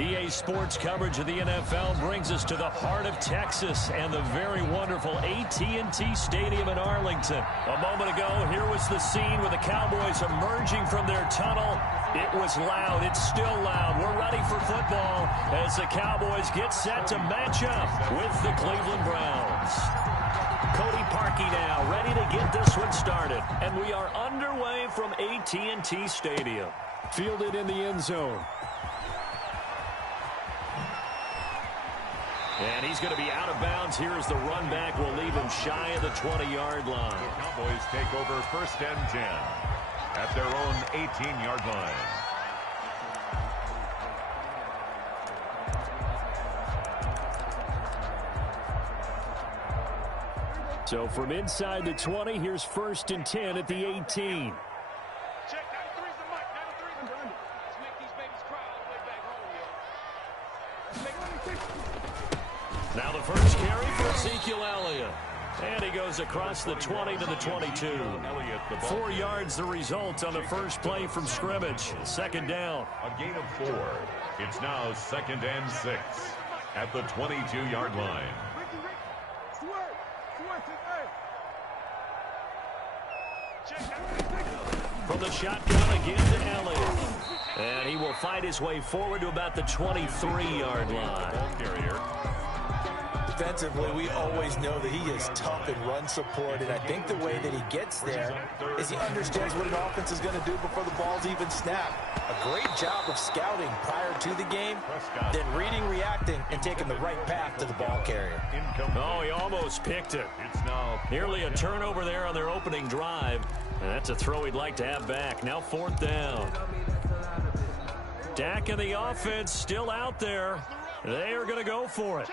EA Sports coverage of the NFL brings us to the heart of Texas and the very wonderful AT&T Stadium in Arlington. A moment ago, here was the scene with the Cowboys emerging from their tunnel. It was loud. It's still loud. We're ready for football as the Cowboys get set to match up with the Cleveland Browns. Cody Parkey now ready to get this one started. And we are underway from AT&T Stadium. Fielded in the end zone. And he's going to be out of bounds. Here as the run back will leave him shy of the 20-yard line. The Cowboys take over 1st and 10 at their own 18-yard line. So from inside the 20, here's 1st and 10 at the 18. Now the first carry for Ezekiel Elliott. And he goes across the 20 to the 22. 4 yards the result on the first play from scrimmage. 2nd down. A gain of 4. It's now 2nd and 6 at the 22-yard line. From the shotgun again to Elliott. And he will fight his way forward to about the 23-yard line. Defensively, we always know that he is tough in run support, and I think the way that he gets there is he understands what an offense is going to do before the ball's even snapped. A great job of scouting prior to the game, then reading, reacting, and taking the right path to the ball carrier. Oh, he almost picked it. Nearly a turnover there on their opening drive. And that's a throw he'd like to have back. Now 4th down. Dak and the offense still out there. They are going to go for it.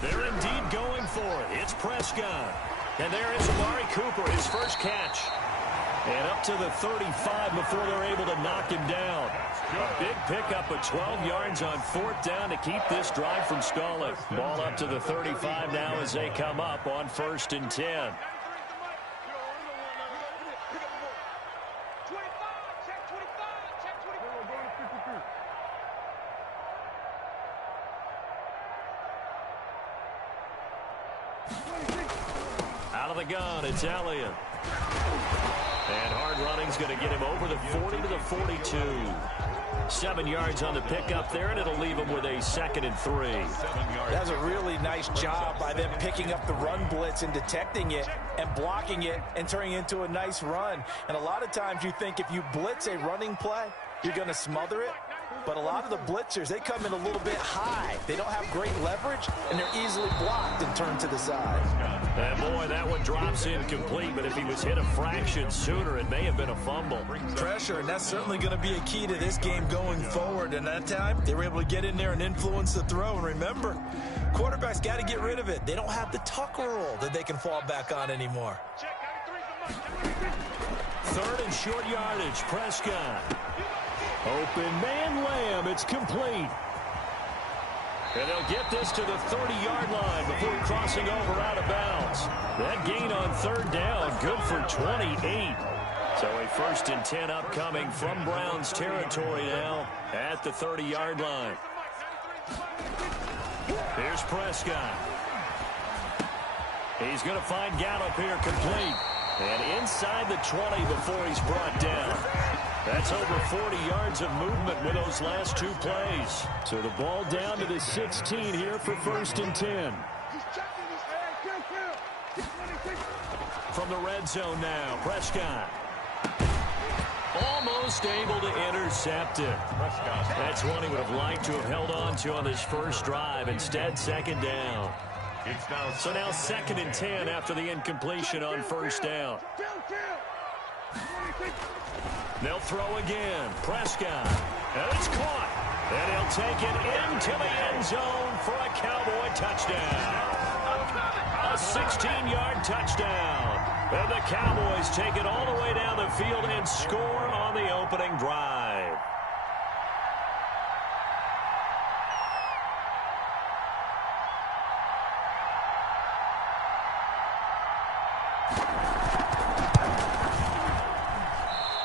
They're indeed going for it. It's Prescott. And there is Amari Cooper, his first catch. And up to the 35 before they're able to knock him down. A big pickup of 12 yards on 4th down to keep this drive from stalling. Ball up to the 35 now as they come up on 1st and 10. Out of the gun, it's Elliott. And hard running's going to get him over the 40 to the 42. 7 yards on the pickup there, and it'll leave him with a 2nd and 3. That's a really nice job by them picking up the run blitz and detecting it and blocking it and turning it into a nice run. And a lot of times you think if you blitz a running play, you're going to smother it. But a lot of the blitzers, they come in a little bit high. They don't have great leverage, and they're easily blocked and turned to the side. And boy, that one drops incomplete, but if he was hit a fraction sooner, it may have been a fumble. Pressure, and that's certainly going to be a key to this game going forward. And that time, they were able to get in there and influence the throw. And remember, quarterbacks got to get rid of it. They don't have the tuck rule that they can fall back on anymore. 3rd and short yardage, Prescott. Open man, Lamb. It's complete. And they'll get this to the 30-yard line before crossing over out of bounds. That gain on 3rd down, good for 28. So a 1st and 10 upcoming from Browns territory now at the 30-yard line. Here's Prescott. He's going to find Gallup here complete. And inside the 20 before he's brought down. That's over 40 yards of movement with those last 2 plays. So the ball down to the 16 here for 1st and 10. From the red zone now, Prescott. Almost able to intercept it. That's one he would have liked to have held on to on this first drive. Instead, 2nd down. So now 2nd and 10 after the incompletion on 1st down. They'll throw again. Prescott. And it's caught. And he'll take it into the end zone for a Cowboy touchdown. A 16-yard touchdown. And the Cowboys take it all the way down the field and score on the opening drive.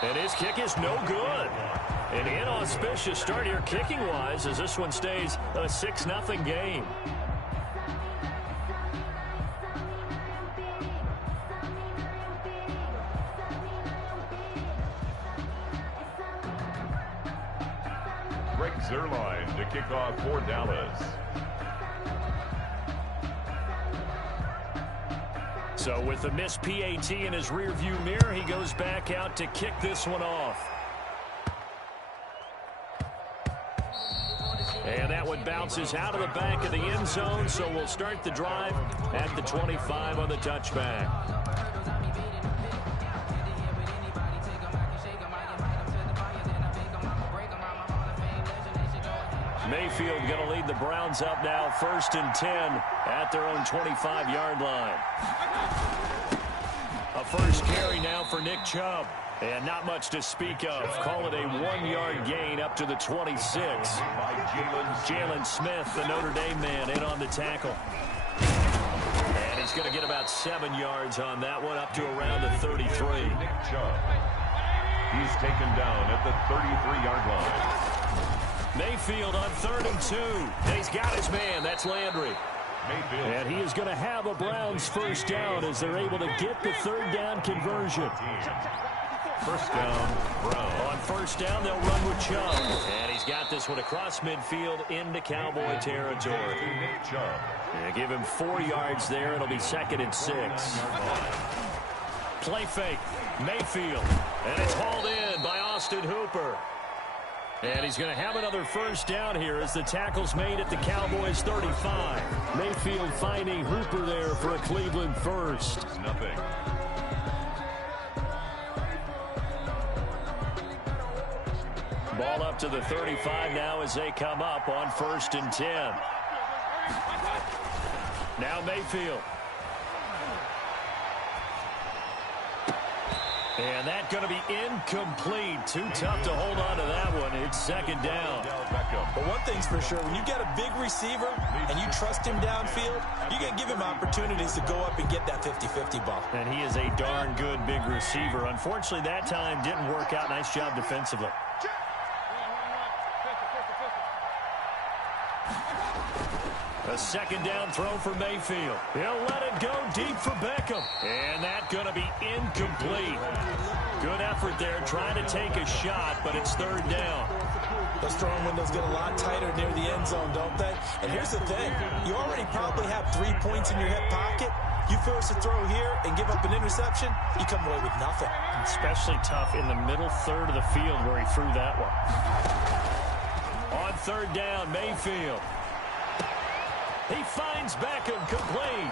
And his kick is no good. An inauspicious start here kicking-wise as this one stays a 6-0 game. Greg Zuerlein to kick off for Dallas. So with the missed PAT in his rearview mirror, he goes back out to kick this one off. And that one bounces out of the back of the end zone, so we'll start the drive at the 25 on the touchback. Mayfield going to lead the Browns up now, 1st and 10 at their own 25-yard line. A first carry now for Nick Chubb. And not much to speak of. Call it a 1-yard gain up to the 26. Jalen Smith, the Notre Dame man, in on the tackle. And he's going to get about 7 yards on that one, up to around the 33. Nick Chubb. He's taken down at the 33-yard line. Mayfield on 3rd and 2. And he's got his man. That's Landry. Mayfield. And he is going to have a Browns first down as they're able to get the 3rd down conversion. First down, Brown. On 1st down, they'll run with Chubb. And he's got this one across midfield into Cowboy territory. Nick Chubb. Yeah, give him 4 yards there. It'll be 2nd and 6. Play fake. Mayfield. And it's hauled in by Austin Hooper. And he's going to have another first down here as the tackle's made at the Cowboys 35. Mayfield finding Hooper there for a Cleveland first. Nothing. Ball up to the 35 now as they come up on 1st and 10. Now Mayfield. And that's going to be incomplete. Too tough to hold on to that one. It's 2nd down. But one thing's for sure, when you get a big receiver and you trust him downfield, you can give him opportunities to go up and get that 50-50 ball. And he is a darn good big receiver. Unfortunately, that time didn't work out. Nice job defensively. A 2nd down throw for Mayfield. He'll let it go deep for Beckham. And that's going to be incomplete. Good effort there trying to take a shot, but it's 3rd down. Those throwing windows get a lot tighter near the end zone, don't they? And here's the thing. You already probably have 3 points in your hip pocket. You force a throw here and give up an interception, you come away with nothing. Especially tough in the middle third of the field where he threw that one. On 3rd down, Mayfield. He finds Beckham complete.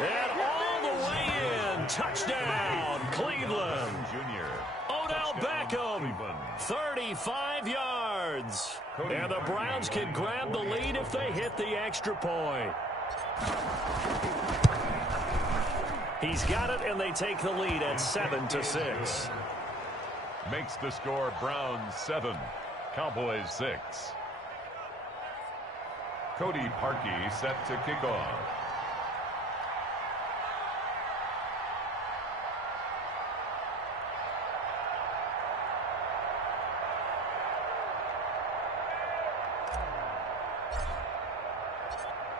And all the way in. Touchdown, Cleveland. Odell Beckham, 35 yards. And the Browns can grab the lead if they hit the extra point. He's got it, and they take the lead at 7-6. Makes the score Browns 7, Cowboys 6. Cody Parkey set to kick off.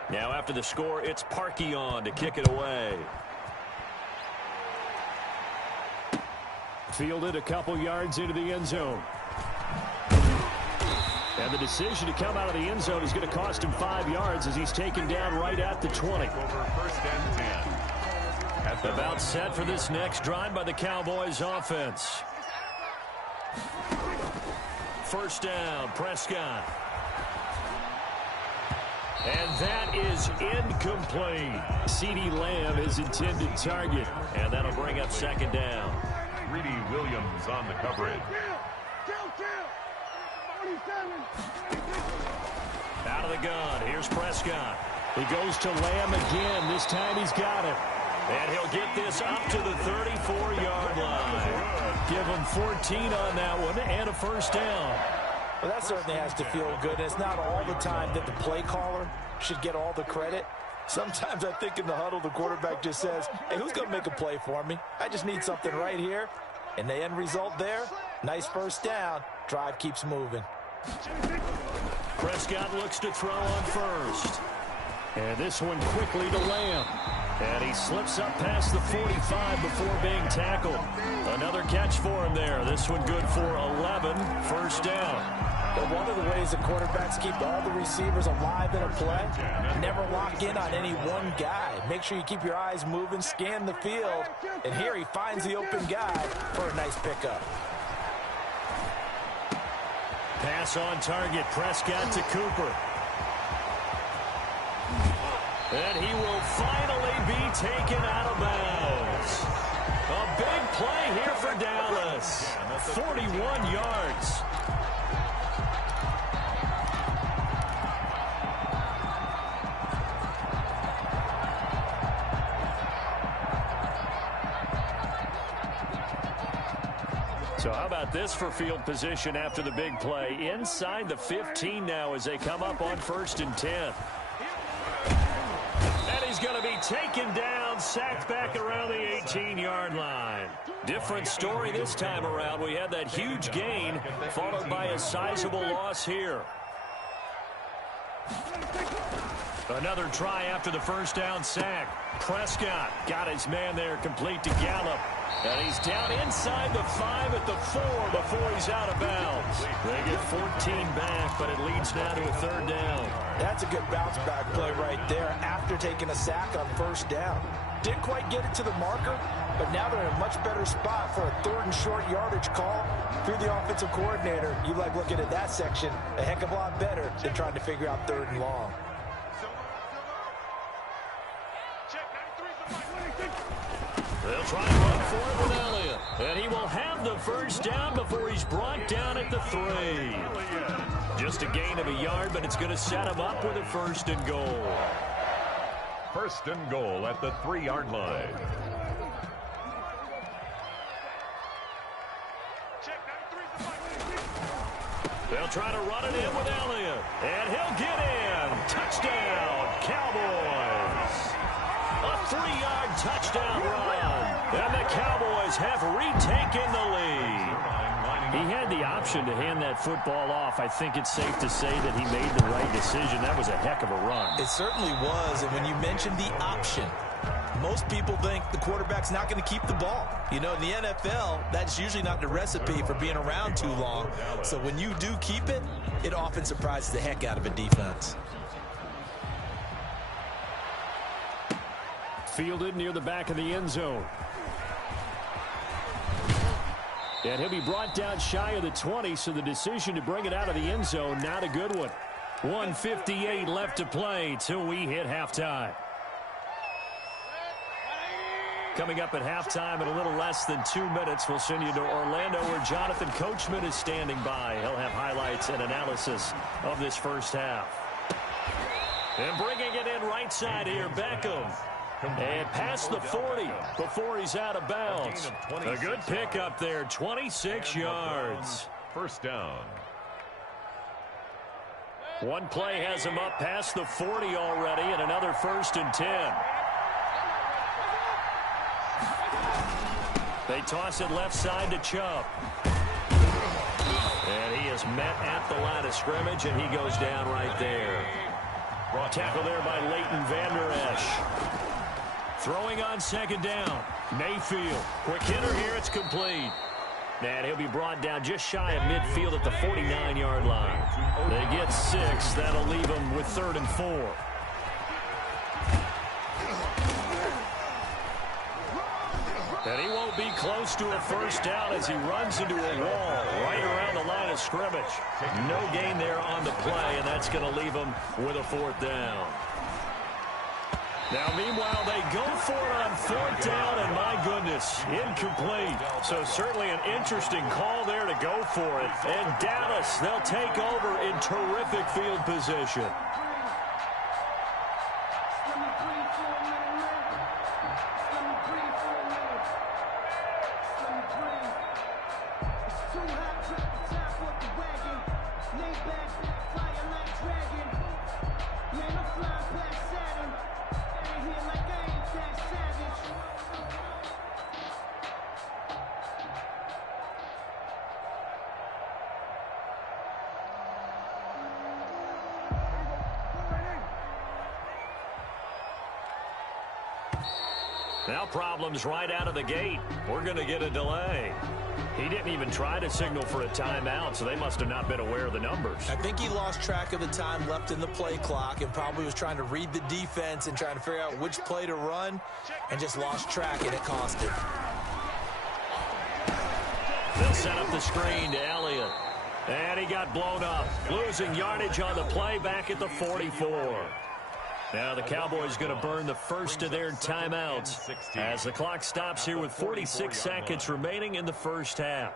Now after the score, it's Parkey on to kick it away. Fielded a couple yards into the end zone. And the decision to come out of the end zone is going to cost him 5 yards as he's taken down right at the 20. Over 1st and 10. About set for this next drive by the Cowboys offense. 1st down, Prescott. And that is incomplete. CeeDee Lamb is intended target. And that'll bring up 2nd down. Greedy Williams on the coverage. Out of the gun. Here's Prescott. He goes to Lamb again. This time he's got it. And he'll get this up to the 34-yard line. Give him 14 on that one and a 1st down. Well, that certainly has to feel good. And it's not all the time that the play caller should get all the credit. Sometimes I think in the huddle, the quarterback just says, hey, who's going to make a play for me? I just need something right here. And the end result there, nice first down. Drive keeps moving. Prescott looks to throw on first. And this one quickly to Lamb. And he slips up past the 45 before being tackled. Another catch for him there. This one good for 11. First down. But one of the ways the quarterbacks keep all the receivers alive in a play, never lock in on any one guy. Make sure you keep your eyes moving, scan the field. And here he finds the open guy for a nice pickup. Pass on target. Prescott to Cooper. And he will finally be taken out of bounds. A big play here for Dallas. 41 yards. So how about this for field position after the big play? Inside the 15 now as they come up on 1st and 10. And he's going to be taken down, sacked back around the 18-yard line. Different story this time around. We had that huge gain followed by a sizable loss here. Another try after the first down sack. Prescott got his man there complete to Gallup. And he's down inside the 5 at the 4 before he's out of bounds. They get 14 back, but it leads now to a 3rd down. That's a good bounce back play right there after taking a sack on 1st down. Didn't quite get it to the marker, but now they're in a much better spot for a 3rd and short yardage call through the offensive coordinator. You like looking at that section a heck of a lot better than trying to figure out 3rd and long. They'll try to run for it with Elliott. And he will have the first down before he's brought down at the 3. Just a gain of a yard, but it's going to set him up with a 1st and goal. 1st and goal at the 3-yard line. They'll try to run it in with Elliott. And he'll get in. Touchdown, Cowboys. A 3-yard touchdown run. And the Cowboys have retaken the lead. He had the option to hand that football off. I think it's safe to say that he made the right decision. That was a heck of a run. It certainly was. And when you mentioned the option, most people think the quarterback's not going to keep the ball. You know, in the NFL, that's usually not the recipe for being around too long. So when you do keep it, it often surprises the heck out of a defense. Fielded near the back of the end zone. And he'll be brought down shy of the 20, so the decision to bring it out of the end zone, not a good one. 1:58 left to play till we hit halftime. Coming up at halftime in a little less than 2 minutes, we'll send you to Orlando where Jonathan Coachman is standing by. He'll have highlights and analysis of this first half. And bringing it in right side here, Beckham. And past the 40 before he's out of bounds. A good pickup there, 26 yards. 1st down. One play has him up past the 40 already, and another 1st and 10. They toss it left side to Chubb. And he is met at the line of scrimmage, and he goes down right there. Tackle there by Leighton Vander Esch. Throwing on 2nd down. Mayfield. Quick hitter here. It's complete. And he'll be brought down just shy of midfield at the 49-yard line. They get 6. That'll leave them with 3rd and 4. And he won't be close to a first down as he runs into a wall right around the line of scrimmage. No gain there on the play, and that's going to leave him with a 4th down. Now, meanwhile, they go for it on 4th down, and my goodness, incomplete. So certainly an interesting call there to go for it. And Dallas, they'll take over in terrific field position. Now problems right out of the gate. We're going to get a delay. He didn't even try to signal for a timeout, so they must have not been aware of the numbers. I think he lost track of the time left in the play clock and probably was trying to read the defense and trying to figure out which play to run and just lost track, and it cost him. They'll set up the screen to Elliott. And he got blown up, losing yardage on the play back at the 44. Now the Cowboys going to burn the first of their timeouts as the clock stops here with 46 seconds remaining in the first half.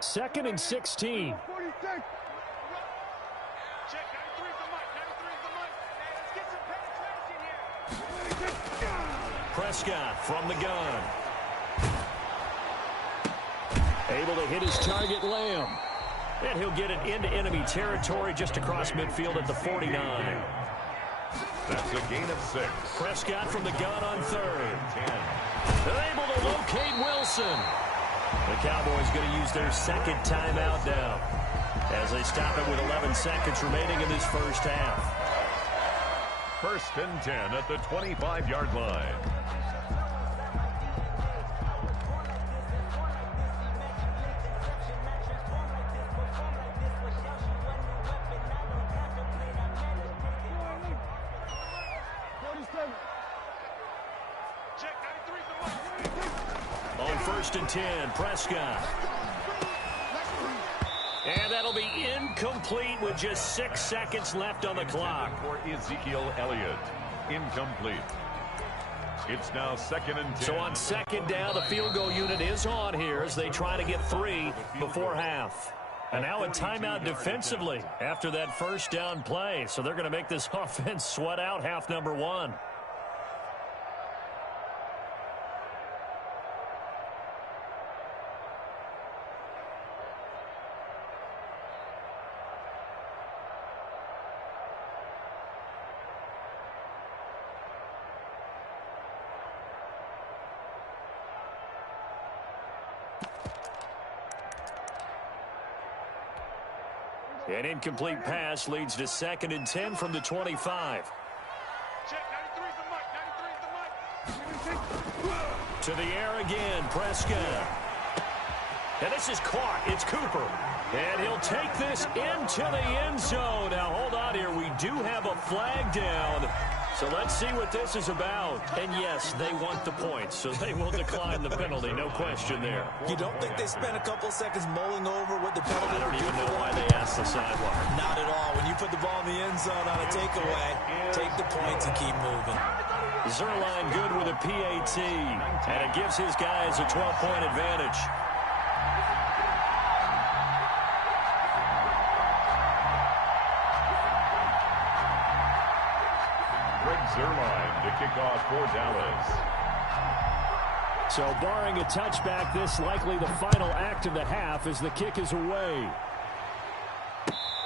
2nd and 16. Prescott from the gun. Able to hit his target, Lamb. And he'll get it into enemy territory just across midfield at the 49. That's a gain of 6. Prescott from the gun on 3rd. They're able to locate Wilson. The Cowboys going to use their second timeout now as they stop it with 11 seconds remaining in this first half. 1st and 10 at the 25-yard line. On 1st and 10, Prescott. And that'll be incomplete with just 6 seconds left on the clock. For Ezekiel Elliott, incomplete. It's now 2nd and 10. So on 2nd down, the field goal unit is on here as they try to get 3 before half. And now a timeout defensively after that first down play. So they're going to make this offense sweat out half number 1. An incomplete pass leads to 2nd and 10 from the 25. To the air again, Prescott. And this is caught. It's Cooper. And he'll take this into the end zone. Now, hold on here. We do have a flag down. So let's see what this is about. And yes, they want the points, so they will decline the penalty. No question there. You don't think they spent a couple seconds mulling over what the penalty? I don't even know why they asked the sideline. Not at all. When you put the ball in the end zone on a takeaway, take the points and keep moving. Zerline good with a PAT, and it gives his guys a 12-point advantage. Zerline to kick off for Dallas. So barring a touchback, this likely the final act of the half as the kick is away.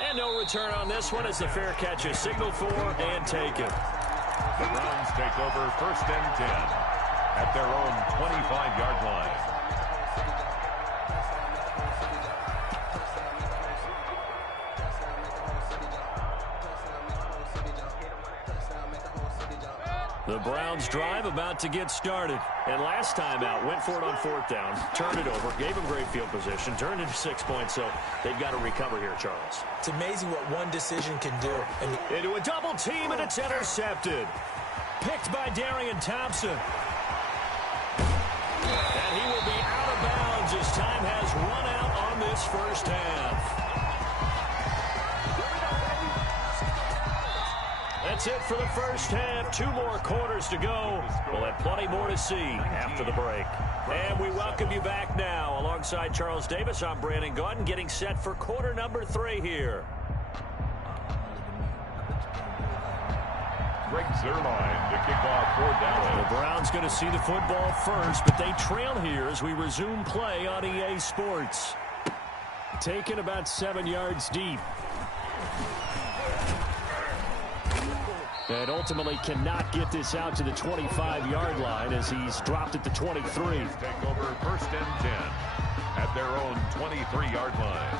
And no return on this one as the fair catch is signaled for and taken. The Browns take over 1st and 10 at their own 25-yard line. The Browns drive about to get started. And last time out, went for it on 4th down, turned it over, gave them great field position, turned into 6 points, so they've got to recover here, Charles. It's amazing what one decision can do. Into a double team, and it's intercepted. Picked by Darian Thompson. And he will be out of bounds as time has run out on this first half. That's it for the first half. 2 more quarters to go. We'll have plenty more to see after the break. And we welcome you back now. Alongside Charles Davis, I'm Brandon Gaudin, getting set for quarter number 3 here. Greg Zerline to kick off for Dallas. The Browns going to see the football first, but they trail here as we resume play on EA Sports. Taken about 7 yards deep. And ultimately cannot get this out to the 25-yard line as he's dropped at the 23. Take over 1st and 10 at their own 23-yard line.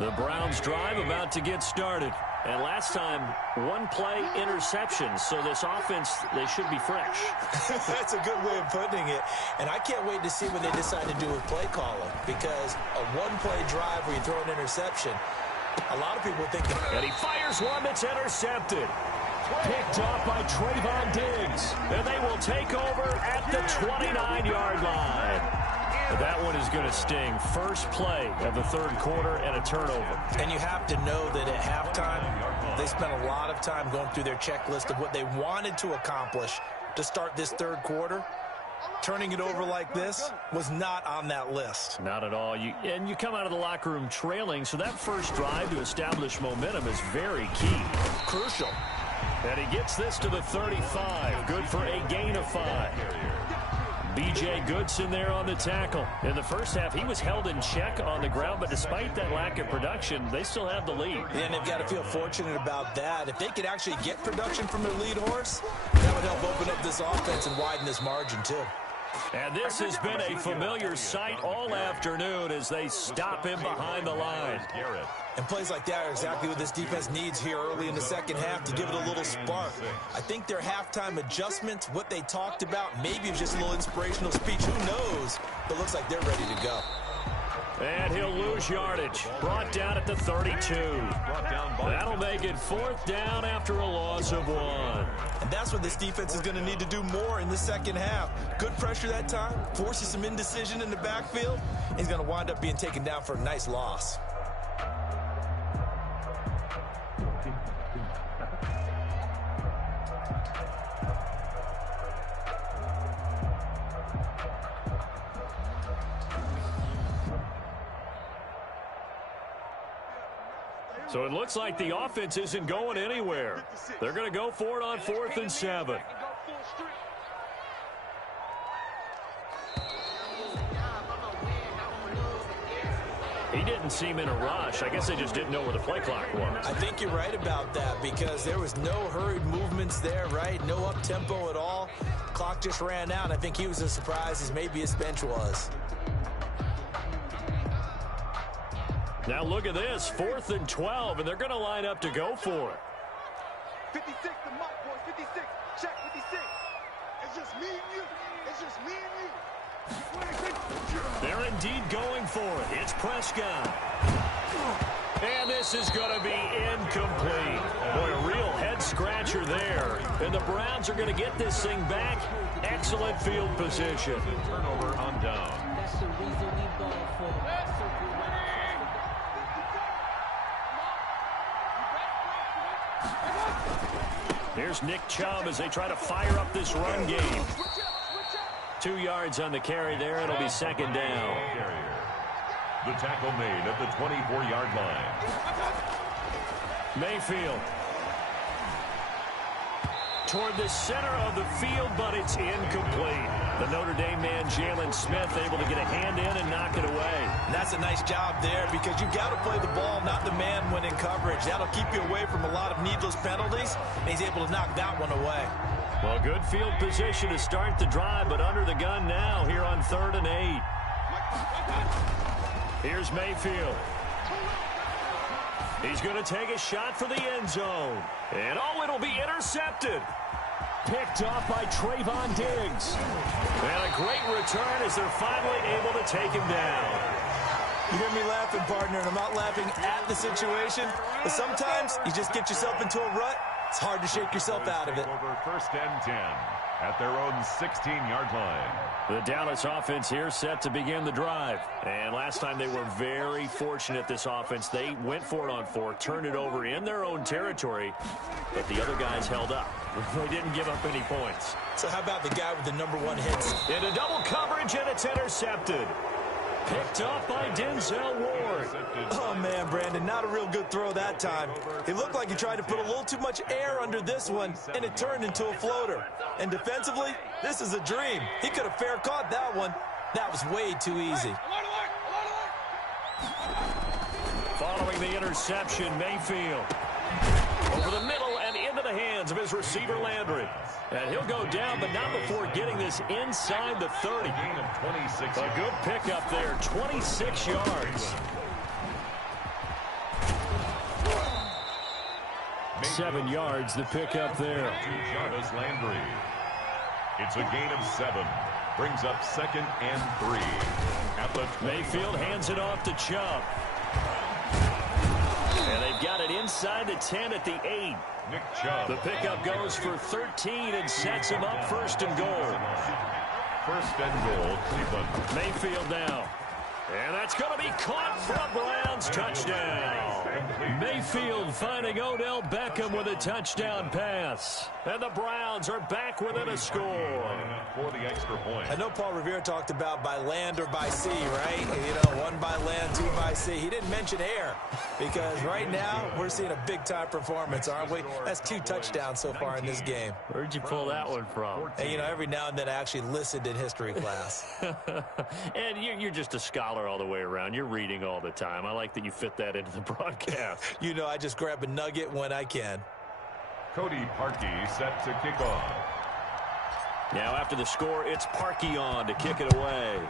The Browns drive about to get started. And last time, one play interception. So this offense, they should be fresh. That's a good way of putting it. And I can't wait to see what they decide to do with play calling. Because a one-play drive where you throw an interception, a lot of people think that. And he fires one that's intercepted. Picked off by Trayvon Diggs. And they will take over at the 29-yard line. That one is going to sting. First play of the third quarter and a turnover. And you have to know that at halftime, they spent a lot of time going through their checklist of what they wanted to accomplish to start this third quarter. Turning it over like this was not on that list. Not at all. And you come out of the locker room trailing, so that first drive to establish momentum is very key. Crucial. And he gets this to the 35. Good for a gain of 5. B.J. Goodson there on the tackle. In the first half, he was held in check on the ground, but despite that lack of production, they still have the lead. And they've got to feel fortunate about that. If they could actually get production from their lead horse, that would help open up this offense and widen this margin, too. And this has been a familiar sight all afternoon as they stop him behind the line. And plays like that are exactly what this defense needs here early in the second half to give it a little spark. I think their halftime adjustments, what they talked about, maybe it was just a little inspirational speech. Who knows? But it looks like they're ready to go. And he'll lose yardage. Brought down at the 32. That'll make it 4th down after a loss of 1. And that's what this defense is going to need to do more in the second half. Good pressure that time, forces some indecision in the backfield. He's going to wind up being taken down for a nice loss. So it looks like the offense isn't going anywhere. They're going to go for it on 4th and 7. He didn't seem in a rush. I guess they just didn't know where the play clock was. I think you're right about that because there was no hurried movements there, right? No up-tempo at all. Clock just ran out. I think he was as surprised as maybe his bench was. Now look at this, 4th and 12, and they're going to line up to go for it. 56, the mark, boys, 56. Check 56. It's just me and you. It's just me and you. They're indeed going for it. It's Prescott. And this is going to be incomplete. Boy, a real head-scratcher there. And the Browns are going to get this thing back. Excellent field position. Turnover on down. That's the reason we ball for. Here's Nick Chubb as they try to fire up this run game. 2 yards on the carry there. It'll be 2nd down. The tackle made at the 24-yard line. Mayfield. Toward the center of the field, but it's incomplete. The Notre Dame man, Jalen Smith, able to get a hand in and knock it away. And that's a nice job there because you've got to play the ball, not the man when in coverage. That'll keep you away from a lot of needless penalties, and he's able to knock that one away. Well, good field position to start the drive, but under the gun now here on 3rd and 8. Here's Mayfield. He's going to take a shot for the end zone. And, oh, it'll be intercepted. Picked off by Trayvon Diggs. And a great return as they're finally able to take him down. You hear me laughing, partner, and I'm not laughing at the situation. But sometimes you just get yourself into a rut. It's hard to shake yourself out of it. Over 1st and 10 at their own 16-yard line. The Dallas offense here set to begin the drive. And last time they were very fortunate, this offense. They went for it on 4, turned it over in their own territory, but the other guys held up. They didn't give up any points. So how about the guy with the #1 hits? Into double coverage, and it's intercepted. Picked off by Denzel Ward. Oh, man, Brandon, not a real good throw that time. It looked like he tried to put a little too much air under this one, and it turned into a floater. And defensively, this is a dream. He could have fair caught that one. That was way too easy. Following the interception, Mayfield. Over the middle and into the hands of his receiver, Landry. And he'll go down, but not before getting this inside the 30. Gain of 26. A good pickup there, 26 yards. 7 yards, the pickup there. To Jarvis Landry. It's a gain of 7. Brings up 2nd and 3. At the Mayfield hands it off to Chubb. And they've got it inside the 10 at the 8. Nick Chubb. The pickup goes for 13 and sets him up 1st and goal. 1st and goal, Cleveland. Mayfield now. And that's going to be caught for a Browns touchdown. Mayfield finding Odell Beckham with a touchdown pass. And the Browns are back within a score. For the extra point. I know Paul Revere talked about by land or by sea, right? You know, 1 by land, 2 by sea. He didn't mention air because right now we're seeing a big-time performance, aren't we? That's 2 touchdowns so far in this game. Where'd you pull that one from? And, you know, every now and then I actually listened in history class. And you're just a scholar all the way around. You're reading all the time. I like that you fit that into the broadcast. You know, I just grab a nugget when I can. Cody Parkey set to kick off. Now after the score, it's Parkey on to kick it away.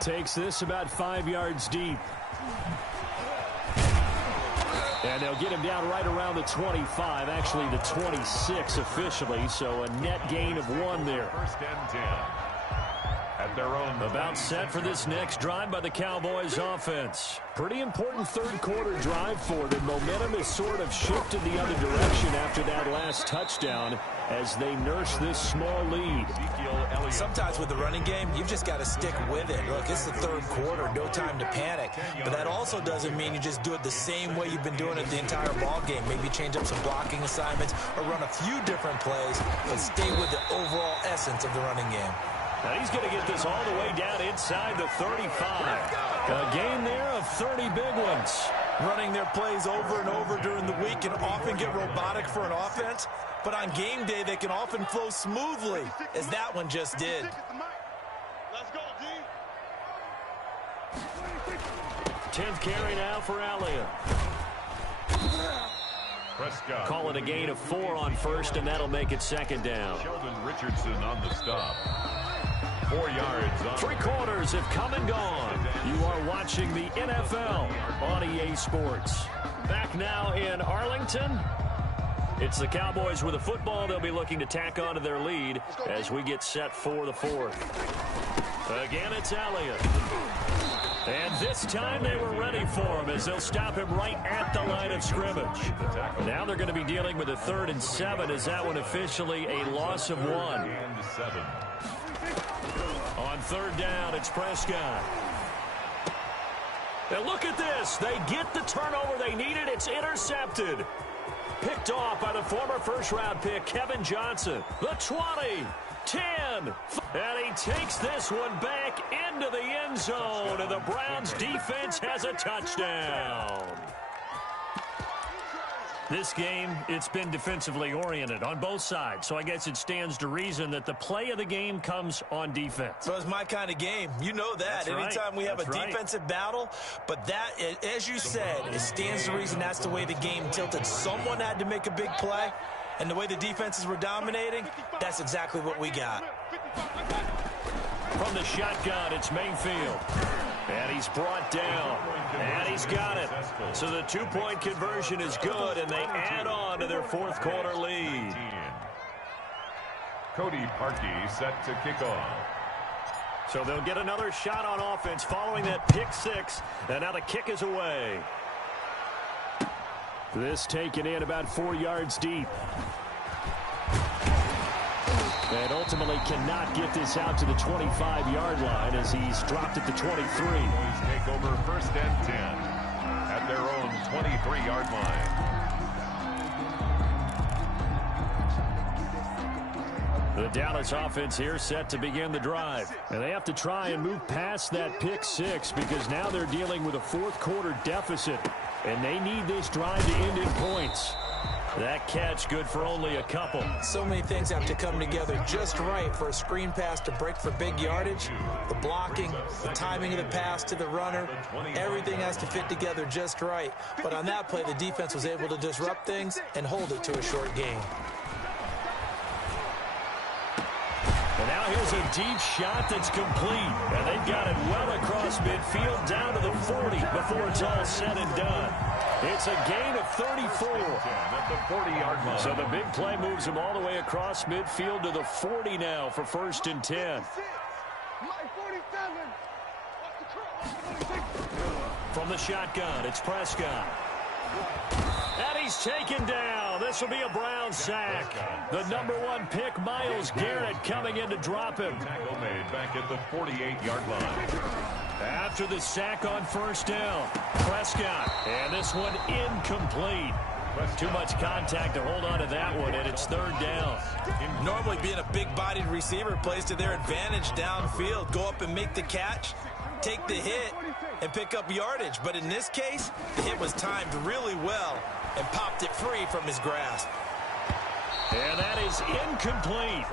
Takes this about 5 yards deep. And they'll get him down right around the 25, actually the 26 officially, so a net gain of 1 there. 1st and 10. At their own. About set for this next drive by the Cowboys offense. Pretty important 3rd quarter drive for them. Momentum has sort of shifted the other direction after that last touchdown as they nurse this small lead. Sometimes with the running game, you've just got to stick with it. Look, it's the 3rd quarter, no time to panic. But that also doesn't mean you just do it the same way you've been doing it the entire ball game. Maybe change up some blocking assignments or run a few different plays, but stay with the overall essence of the running game. Now he's going to get this all the way down inside the 35. A gain there of 30 big ones. Running their plays over and over during the week can often get robotic for an offense, but on game day they can often flow smoothly, as that one just did. Let's go, D. 10th carry now for Elliott. Prescott. Call it a gain of 4 on 1st, and that'll make it 2nd down. Sheldon Richardson on the stop. 4 yards on 3 quarters have come and gone. You are watching the NFL on EA Sports. Back now in Arlington. It's the Cowboys with a football. They'll be looking to tack onto their lead as we get set for the 4th. Again, it's Elliott. And this time they were ready for him as they'll stop him right at the line of scrimmage. Now they're going to be dealing with a 3rd and 7 as that one officially a loss of 1. and 7. On 3rd down, it's Prescott. And look at this. They get the turnover they needed. It's intercepted. Picked off by the former 1st-round pick, Kevin Johnson. The 20, 10. And he takes this one back into the end zone. And the Browns defense has a touchdown. This game, it's been defensively oriented on both sides, so I guess it stands to reason that the play of the game comes on defense. So it's my kind of game. You know that. That's Anytime we have a defensive battle, but that, as you said, it stands to reason that's the way the game tilted. Someone had to make a big play, and the way the defenses were dominating, that's exactly what we got. From the shotgun, it's Mayfield. And he's brought down. And he's got it. So the 2-point conversion is good, and they add on to their 4th quarter lead. Cody Parkey set to kick off. So they'll get another shot on offense following that pick 6. And now the kick is away. This taken in about 4 yards deep. And ultimately cannot get this out to the 25-yard line as he's dropped at the 23. Take over 1st and 10 at their own 23-yard line. The Dallas offense here set to begin the drive. And they have to try and move past that pick 6 because now they're dealing with a 4th quarter deficit. And they need this drive to end in points. That catch good for only a couple. So many things have to come together just right for a screen pass to break for big yardage. The blocking, the timing of the pass to the runner, everything has to fit together just right. But on that play, the defense was able to disrupt things and hold it to a short gain. And now here's a deep shot that's complete. And they've got it well across midfield down to the 40 before it's all said and done. It's a gain of 34. At the 40-yard line. So the big play moves him all the way across midfield to the 40 now for 1st and 10. From the shotgun, it's Prescott. And he's taken down. This will be a Brown sack. The #1 pick, Myles Garrett, coming in to drop him. Tackle made back at the 48-yard line. After the sack on 1st down, Prescott. And this one incomplete. Too much contact to hold on to that one, and it's 3rd down. Normally being a big-bodied receiver plays to their advantage downfield. Go up and make the catch, take the hit, and pick up yardage. But in this case, the hit was timed really well and popped it free from his grasp. And that is incomplete.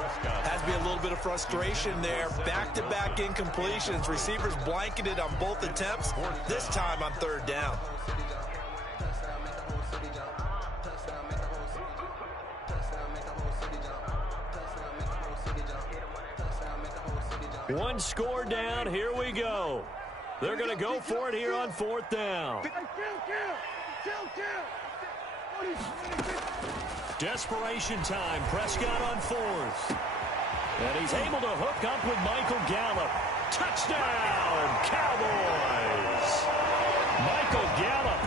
Has to be a little bit of frustration there. Back-to-back incompletions. Receivers blanketed on both attempts, this time on 3rd down. One score down. Here we go. They're going to go for it here on 4th down. Desperation time. Prescott on 4th. And he's able to hook up with Michael Gallup. Touchdown, Cowboys. Michael Gallup,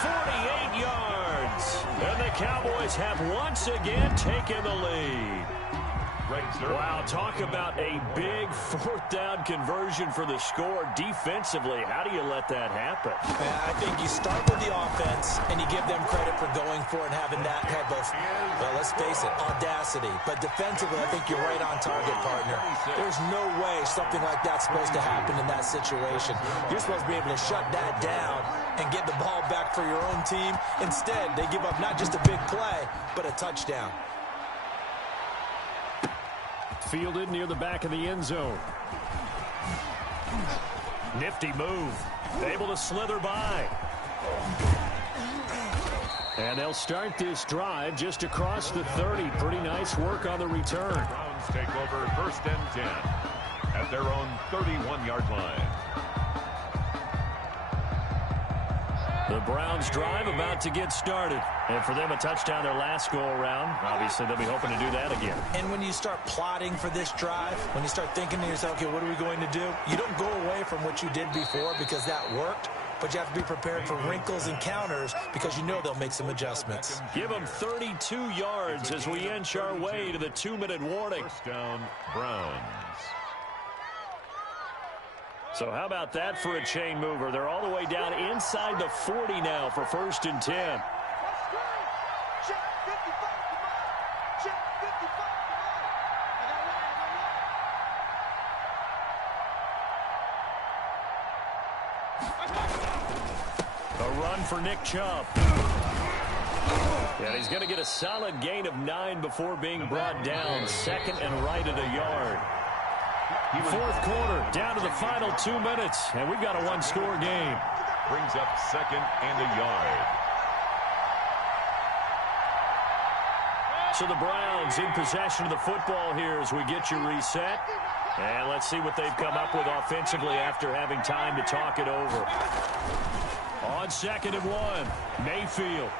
48 yards. And the Cowboys have once again taken the lead. Wow, talk about a big 4th down conversion for the score. Defensively, how do you let that happen? I think you start with the offense, and you give them credit for going for it and having that type of, well, let's face it, audacity. But defensively, I think you're right on target, partner. There's no way something like that's supposed to happen in that situation. You're supposed to be able to shut that down and get the ball back for your own team. Instead, they give up not just a big play, but a touchdown. Fielded near the back of the end zone. Nifty move. Able to slither by. And they'll start this drive just across the 30. Pretty nice work on the return. Browns take over 1st and 10 at their own 31-yard line. The Browns drive about to get started. And for them, a touchdown their last go-around. Obviously, they'll be hoping to do that again. And when you start plotting for this drive, when you start thinking to yourself, okay, what are we going to do? You don't go away from what you did before because that worked, but you have to be prepared for wrinkles and counters because you know they'll make some adjustments. Give them 32 yards as we inch our way to the 2-minute warning. 1st down, Browns. So how about that for a chain mover? They're all the way down inside the 40 now for 1st and 10. A run for Nick Chubb. And he's going to get a solid gain of 9 before being brought down. 2nd and right at a yard. 4th quarter, down to the final 2 minutes, and we've got a 1-score game. Brings up 2nd and a yard. So the Browns in possession of the football here as we get you reset. And let's see what they've come up with offensively after having time to talk it over. On 2nd and 1, Mayfield.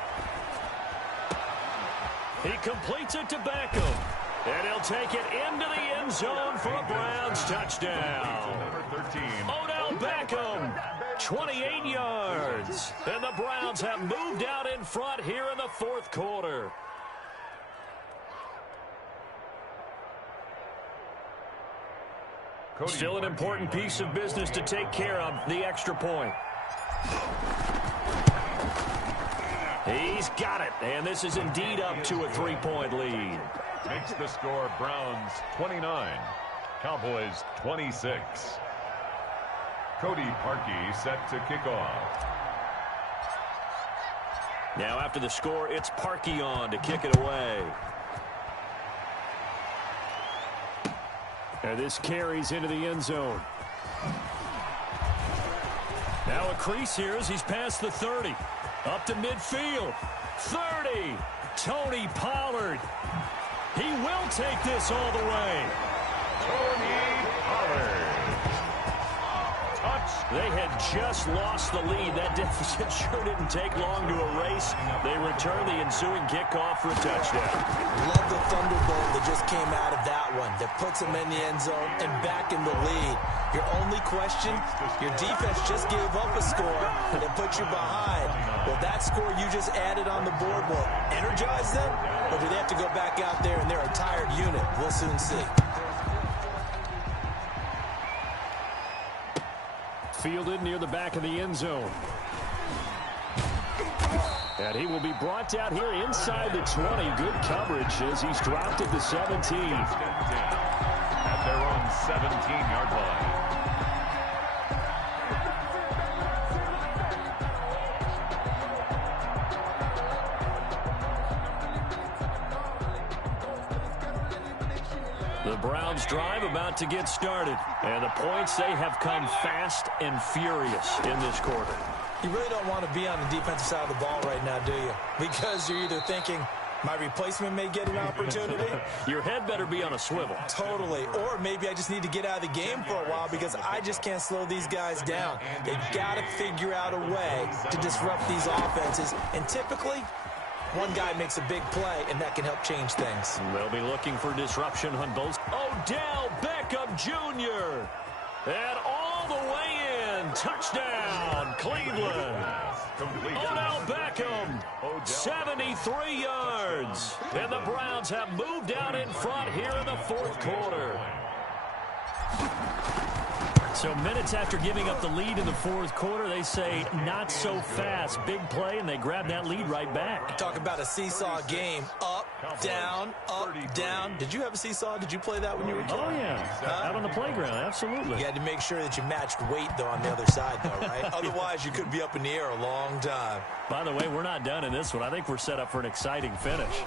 He completes it to Beckham. And he'll take it into the end zone for a Browns touchdown. Number 13. Odell Beckham, 28 yards. And the Browns have moved out in front here in the 4th quarter. Still an important piece of business to take care of, the extra point. He's got it, and this is indeed up to a 3-point lead. Makes the score Browns 29, Cowboys 26. Cody Parkey set to kick off. Now after the score, it's Parkey on to kick it away. And this carries into the end zone. Now a crease here as he's past the 30. Up to midfield. 30. Tony Pollard. He will take this all the way. Tony Pollard. Touchdown. They had just lost the lead. That deficit sure didn't take long to erase. They return the ensuing kickoff for a touchdown. Love the thunderbolt that just came out of that one. That puts them in the end zone and back in the lead. Your only question, your defense just gave up a score that put you behind. Well, that score you just added on the board will energize them, or do they have to go back out there and they're a tired unit? We'll soon see. Fielded near the back of the end zone. And he will be brought down here inside the 20. Good coverage as he's dropped at the 17. At their own 17-yard line. The Browns drive about to get started. And the points, they have come fast and furious in this quarter. You really don't want to be on the defensive side of the ball right now, do you? Because you're either thinking, my replacement may get an opportunity. Your head better be on a swivel. Totally. Or maybe I just need to get out of the game for a while because I just can't slow these guys down. They've got to figure out a way to disrupt these offenses. And typically, one guy makes a big play, and that can help change things. They'll be looking for disruption on both. Odell Beckham Jr. And all the way in. Touchdown, Cleveland. Odell Beckham, 73 yards. And the Browns have moved out in front here in the fourth quarter. So minutes after giving up the lead in the fourth quarter, they say not so fast. Big play, and they grab that lead right back. Talk about a seesaw game. Up, down, up, down. Did you have a seesaw? Did you play that when you were a kid? Oh, yeah. Out on the playground, absolutely. You had to make sure that you matched weight, though, on the other side, though, right? Otherwise, you could be up in the air a long time. By the way, we're not done in this one. I think we're set up for an exciting finish.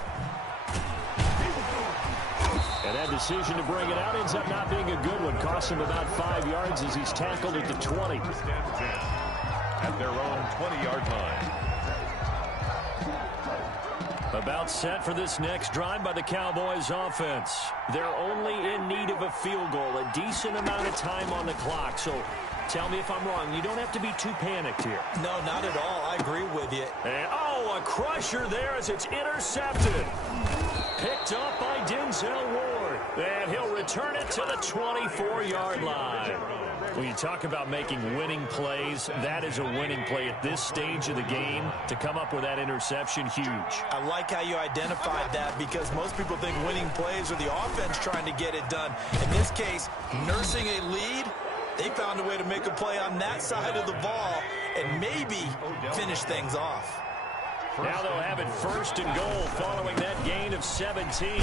And that decision to bring it out ends up not being a good one. Costs him about 5 yards as he's tackled at the 20. At their own 20-yard line. About set for this next drive by the Cowboys offense. They're only in need of a field goal, a decent amount of time on the clock. So tell me if I'm wrong. You don't have to be too panicked here. No, not at all. I agree with you. And, a crusher there as it's intercepted. Picked up by Denzel Ward. And he'll return it to the 24-yard line. When you talk about making winning plays, that is a winning play at this stage of the game. To come up with that interception, huge. I like how you identified that because most people think winning plays are the offense trying to get it done. In this case, nursing a lead, they found a way to make a play on that side of the ball and maybe finish things off. Now they'll have it first and goal following that gain of 17.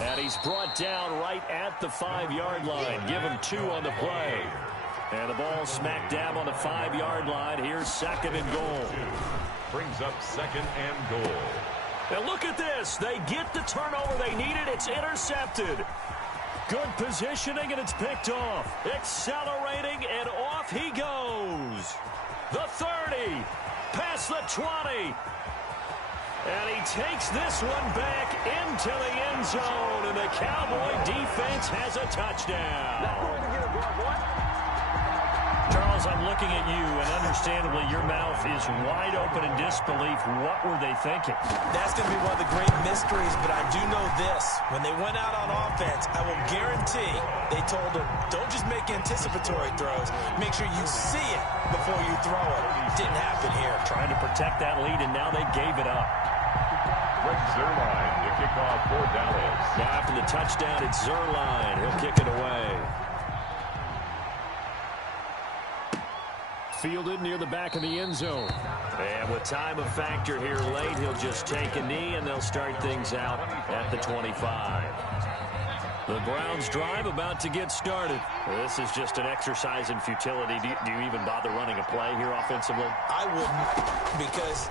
And he's brought down right at the 5-yard line. Give him 2 on the play. And the ball smack dab on the 5-yard line. Here's second and goal. Brings up second and goal. Now look at this. They get the turnover they needed. It's intercepted. Good positioning, and it's picked off. Accelerating, and off he goes. The 30. Past the 20. And he takes this one back into the end zone. And the Cowboy defense has a touchdown. Charles, I'm looking at you, and understandably your mouth is wide open in disbelief. What were they thinking? That's going to be one of the great mysteries, but I do know this. When they went out on offense, I will guarantee they told them, don't just make anticipatory throws. Make sure you see it before you throw it. Didn't happen here. Trying to protect that lead, and now they gave it up. Greg Zuerlein to kick off for Dallas. Now after the touchdown, it's Zuerlein. He'll kick it away. Fielded near the back of the end zone. And with time a factor here late, he'll just take a knee, and they'll start things out at the 25. The Browns drive about to get started. This is just an exercise in futility. Do you even bother running a play here offensively? I wouldn't, because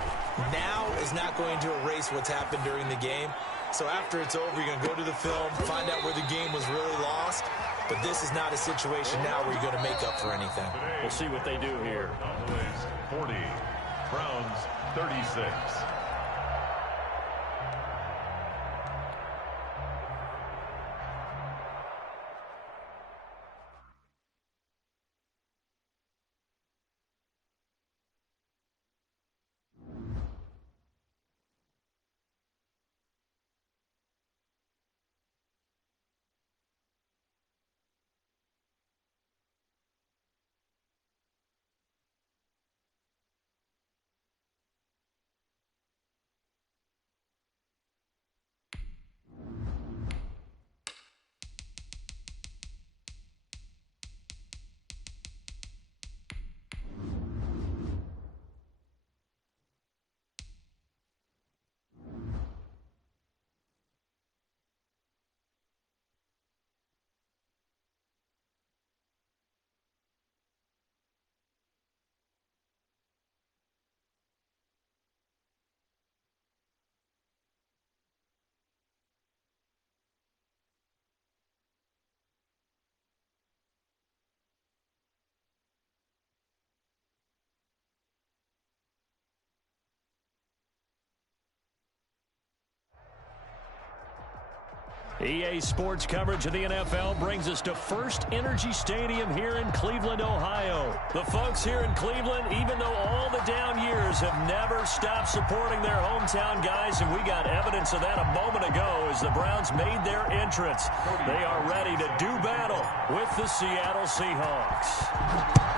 now is not going to erase what's happened during the game. So after it's over, you're going to go to the film, find out where the game was really lost. But this is not a situation now where you're going to make up for anything. We'll see what they do here. 40, Browns 36. EA Sports coverage of the NFL brings us to First Energy Stadium here in Cleveland, Ohio. The folks here in Cleveland, even though all the down years, have never stopped supporting their hometown guys, and we got evidence of that a moment ago as the Browns made their entrance. They are ready to do battle with the Seattle Seahawks.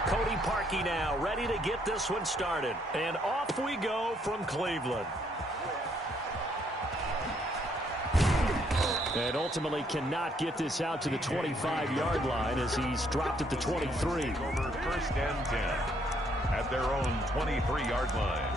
Cody Parkey now ready to get this one started, and off we go from Cleveland. And ultimately cannot get this out to the 25-yard line as he's dropped at the 23. Over first and 10 at their own 23-yard line.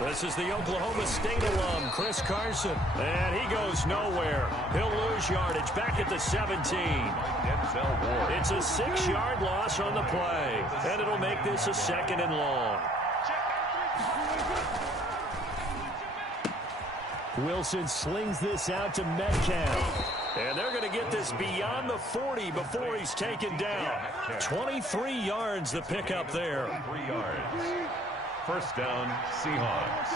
This is the Oklahoma State alum, Chris Carson. And he goes nowhere. He'll lose yardage back at the 17. It's a 6-yard loss on the play. And it'll make this a 2nd and long. Wilson slings this out to Metcalf. And they're going to get this beyond the 40 before he's taken down. 23 yards the pickup there. 3 yards. First down, Seahawks.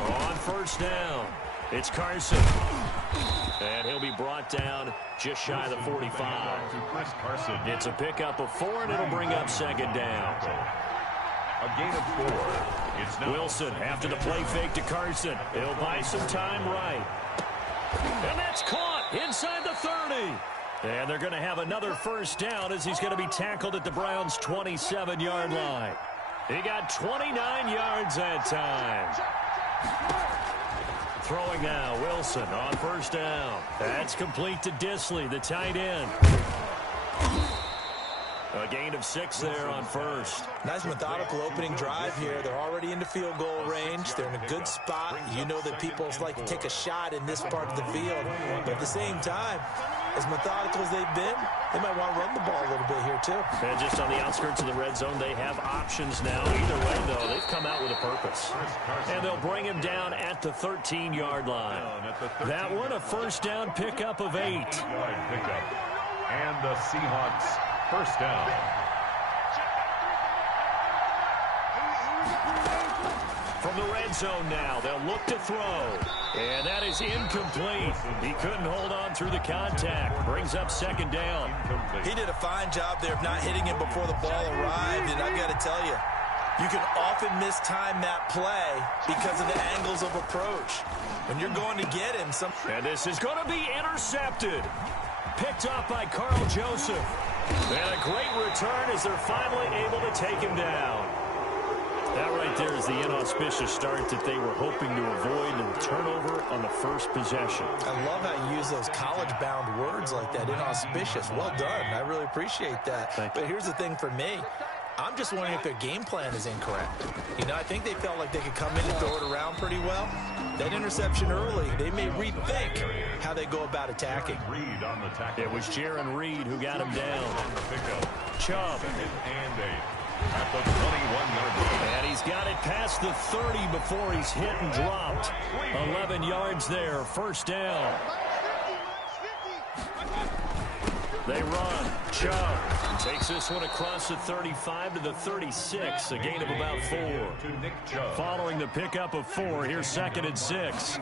On first down, it's Carson. And he'll be brought down just shy of the 45. It's a pickup of 4, and it'll bring up 2nd down. A gain of 4. It's now Wilson after the play fake to Carson. He'll buy some time right. And that's caught inside the 30. And they're going to have another first down as he's going to be tackled at the Browns' 27-yard line. He got 29 yards that time. Throwing now, Wilson on first down. That's complete to Disley, the tight end. A gain of 6 there on first. Nice methodical opening drive here. They're already into field goal range. They're in a good spot. You know that people like to take a shot in this part of the field. But at the same time, as methodical as they've been, they might want to run the ball a little bit here too. And just on the outskirts of the red zone, they have options now. Either way, though, they've come out with a purpose. And they'll bring him down at the 13-yard line. That one, a first down pickup of 8. And the Seahawks first down. From the red zone now, they'll look to throw. And that is incomplete. He couldn't hold on through the contact. Brings up 2nd down. He did a fine job there of not hitting him before the ball arrived. And I've got to tell you, you can often mistime that play because of the angles of approach. When you're going to get him, and this is going to be intercepted. Picked up by Carl Joseph. And a great return as they're finally able to take him down. That right there is the inauspicious start that they were hoping to avoid, and the turnover on the first possession. I love how you use those college-bound words like that, inauspicious. Well done. I really appreciate that. But here's the thing for me. I'm just wondering if their game plan is incorrect. You know, I think they felt like they could come in and throw it around pretty well. That interception early, they may rethink how they go about attacking. It was Jaron Reed who got him down. Chubb. At the 21-yard line. And he's got it past the 30 before he's hit and dropped. 11 yards there, first down. They run. Chubb takes this one across the 35 to the 36, a gain of about 4. Following the pickup of 4, here's 2nd and 6.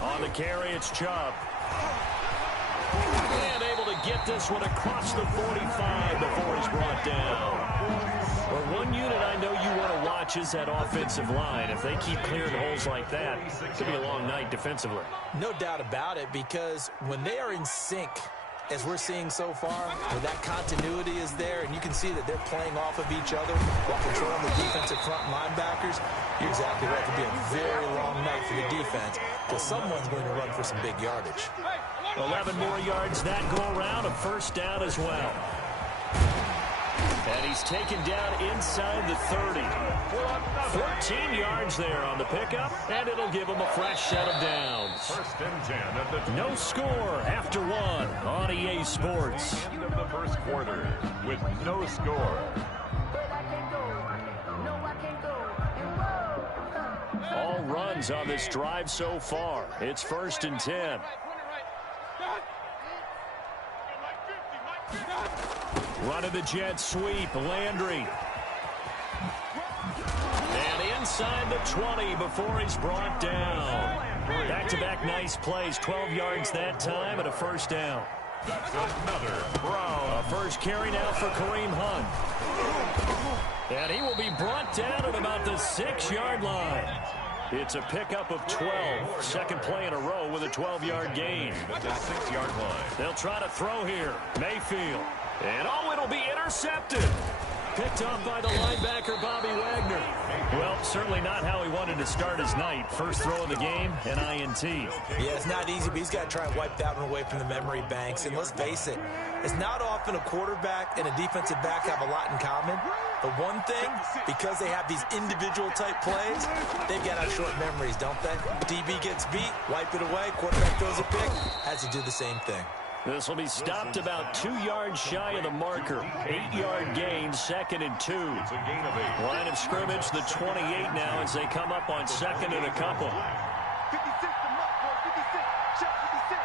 On the carry, it's Chubb. And able to get this one across the 45 before he's brought down. Well, one unit I know you want to watch is that offensive line. If they keep clearing holes like that, it could be a long night defensively. No doubt about it, because when they are in sync, as we're seeing so far, where that continuity is there, and you can see that they're playing off of each other while controlling the defensive front linebackers, you're exactly right. It could be a very long night for the defense, because someone's going to run for some big yardage. 11 more yards that go around, a first down as well. And he's taken down inside the 30. 14 yards there on the pickup, and it'll give him a fresh set of downs. First and 10 at the No score after one on EA Sports. end of the first quarter with no score. All runs on this drive so far. It's first and 10. Run of the jet sweep. Landry. And inside the 20 before he's brought down. Back-to-back nice plays. 12 yards that time and a first down. That's another Brown. A first carry now for Kareem Hunt. And he will be brought down at about the 6-yard line. It's a pickup of 12. Second play in a row with a 12-yard gain. At the 6-yard line. They'll try to throw here. Mayfield. And it'll be intercepted. Picked off by the linebacker, Bobby Wagner. Well, certainly not how he wanted to start his night. First throw of the game, an INT. Yeah, it's not easy, but he's got to try and wipe that one away from the memory banks. And let's face it, it's not often a quarterback and a defensive back have a lot in common. But one thing, because they have these individual type plays, they've got out short memories, don't they? DB gets beat, wipe it away, quarterback throws a pick, has to do the same thing. This will be stopped about 2 yards shy of the marker. 8-yard gain, second and 2. It's a gain of 8. Line of scrimmage, the 28 now as they come up on second and a couple. 56 to Mutt, boy. 56. Check 56.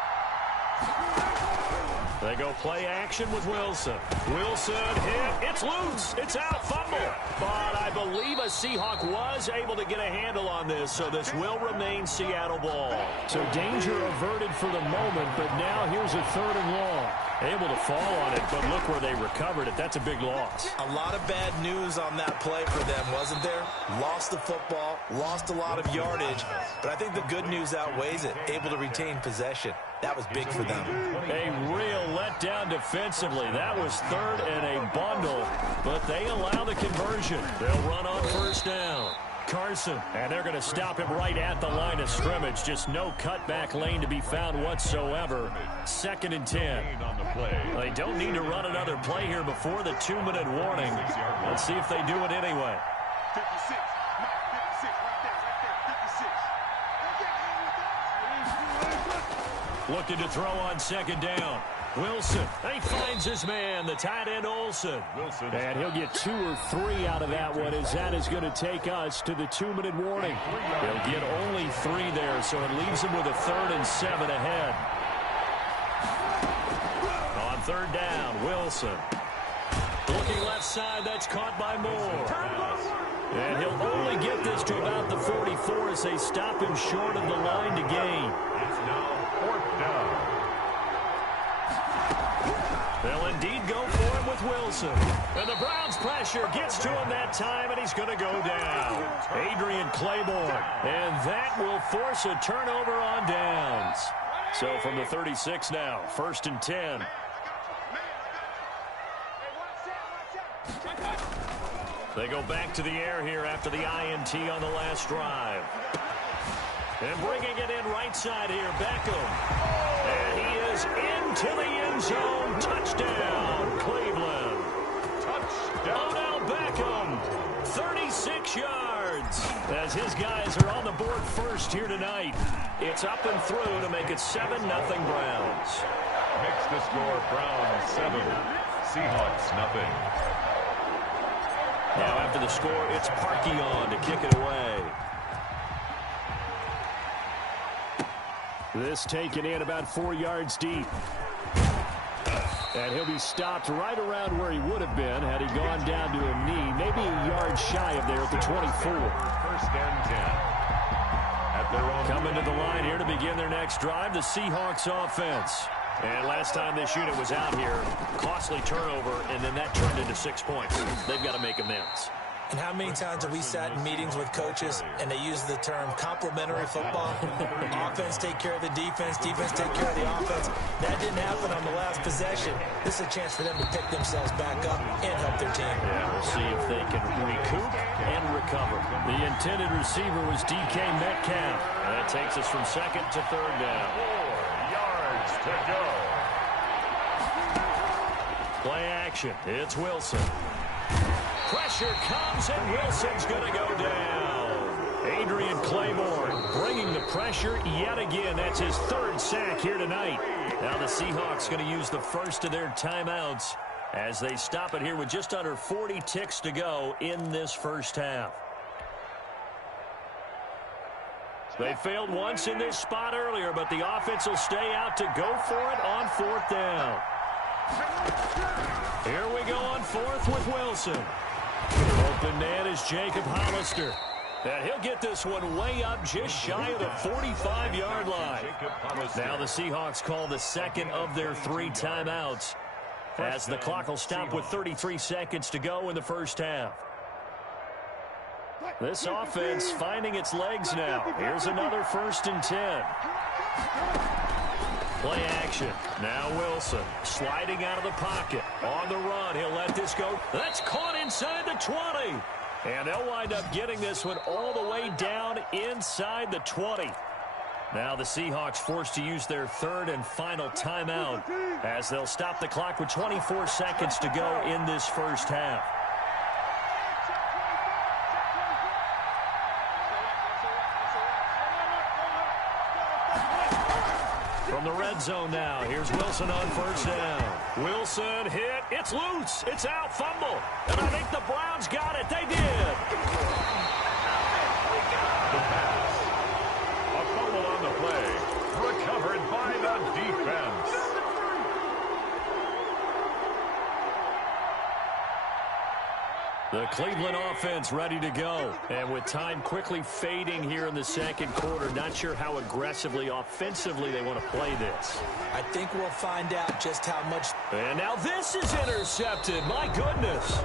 They go play action with Wilson. Wilson hit. It's loose. It's out. Fumble. But I believe a Seahawk was able to get a handle on this, so this will remain Seattle ball. So danger averted for the moment, but now here's a third and long. Able to fall on it, but look where they recovered it. That's a big loss. A lot of bad news on that play for them, wasn't there? Lost the football, lost a lot of yardage, but I think the good news outweighs it. Able to retain possession. That was big for them. A real letdown defensively. That was third and a bundle, but they allow the conversion. They'll run on first down. Carson, and they're going to stop him right at the line of scrimmage. Just no cutback lane to be found whatsoever. Second and 10. On the play. They don't need to run another play here before the 2-minute warning. Let's see if they do it anyway. 56. Mike, 56. Right there. 56. Looking to throw on second down. Wilson, he finds his man, the tight end Olsen. Wilson. And he'll get 2 or 3 out of that one, as that is going to take us to the 2-minute warning. He'll get only 3 there, so it leaves him with a 3rd and 7 ahead. On third down, Wilson. Looking left side, that's caught by Moore. And he'll only get this to about the 44 as they stop him short of the line to gain. It's now 4th down. They'll indeed go for him with Wilson. And the Browns' pressure gets to him that time, and he's going to go down. Adrian Claiborne. And that will force a turnover on downs. So from the 36 now, first and 10. They go back to the air here after the INT on the last drive. And bringing it in right side here, Beckham. And he is into the end zone. Touchdown, Cleveland. Touchdown. Odell Beckham, 36 yards. As his guys are on the board first here tonight. It's up and through to make it 7-0 Browns. Makes the score Browns 7. Seahawks nothing. Now after the score, it's Parkey on to kick it away. This taken in about 4 yards deep. And he'll be stopped right around where he would have been had he gone down to a knee. Maybe a yard shy of there at the 24. First and 10. At their own. Coming to the line here to begin their next drive, the Seahawks offense. And last time this unit was out here, costly turnover, and then that turned into 6 points. They've got to make amends. And how many times have we sat in meetings with coaches and they use the term complementary football? Offense take care of the defense, defense take care of the offense. That didn't happen on the last possession. This is a chance for them to pick themselves back up and help their team. Yeah, we'll see if they can recoup and recover. The intended receiver was DK Metcalf. And that takes us from second to third down. 4 yards to go. Play action. It's Wilson. pressure comes, and Wilson's going to go down. Adrian Claiborne bringing the pressure yet again. That's his third sack here tonight. Now the Seahawks going to use the first of their timeouts as they stop it here with just under 40 ticks to go in this first half. They failed once in this spot earlier, but the offense will stay out to go for it on fourth down. Here we go on fourth with Wilson. Open man is Jacob Hollister. And he'll get this one way up just shy of the 45-yard line. Now the Seahawks call the second of their 3 timeouts as the clock will stop with 33 seconds to go in the first half. This offense finding its legs now. Here's another 1st and 10. Play action. Now Wilson sliding out of the pocket. On the run, he'll let this go. That's caught inside the 20. And they'll wind up getting this one all the way down inside the 20. Now the Seahawks forced to use their 3rd and final timeout as they'll stop the clock with 24 seconds to go in this first half. From the red zone now, here's Wilson on first down. Wilson hit, it's loose, it's out, fumble. And I think the Browns got it, they did. The pass. A fumble on the play. Recovered by the defense. The Cleveland offense ready to go. And with time quickly fading here in the second quarter, not sure how aggressively, offensively they want to play this. I think we'll find out just how much. And now this is intercepted. My goodness.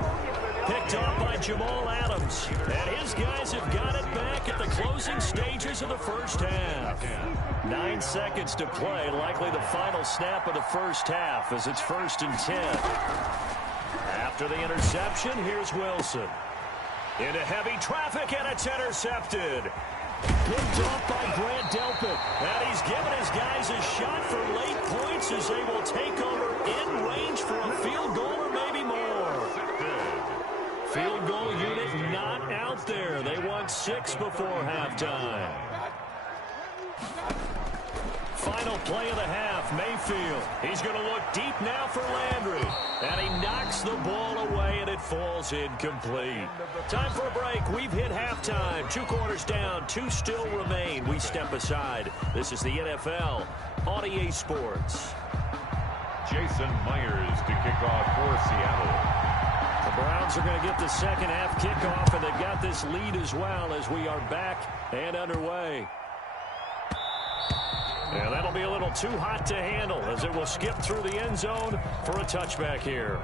Picked off by Jamal Adams. And his guys have got it back at the closing stages of the first half. 9 seconds to play. Likely the final snap of the first half as it's 1st and 10. After the interception, here's Wilson. Into heavy traffic, and it's intercepted. Picked off by Grant Delpit. And he's given his guys a shot for late points as they will take over in range for a field goal or maybe more. Field goal unit not out there. They won 6 before halftime. Final play of the half, Mayfield. He's going to look deep now for Landry. And he knocks the ball away, and it falls incomplete. Time for a break. We've hit halftime. 2 quarters down, 2 still remain. We step aside. This is the NFL on EA Sports. Jason Myers to kick off for Seattle. The Browns are going to get the second half kickoff, and they've got this lead as well as we are back and underway. And that'll be a little too hot to handle as it will skip through the end zone for a touchback here.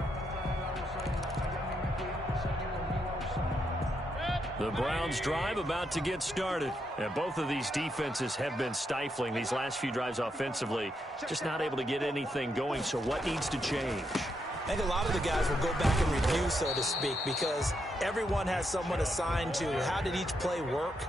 The Browns drive about to get started. And both of these defenses have been stifling these last few drives offensively. Just not able to get anything going. So what needs to change? I think a lot of the guys will go back and review, so to speak, because everyone has someone assigned to how did each play work.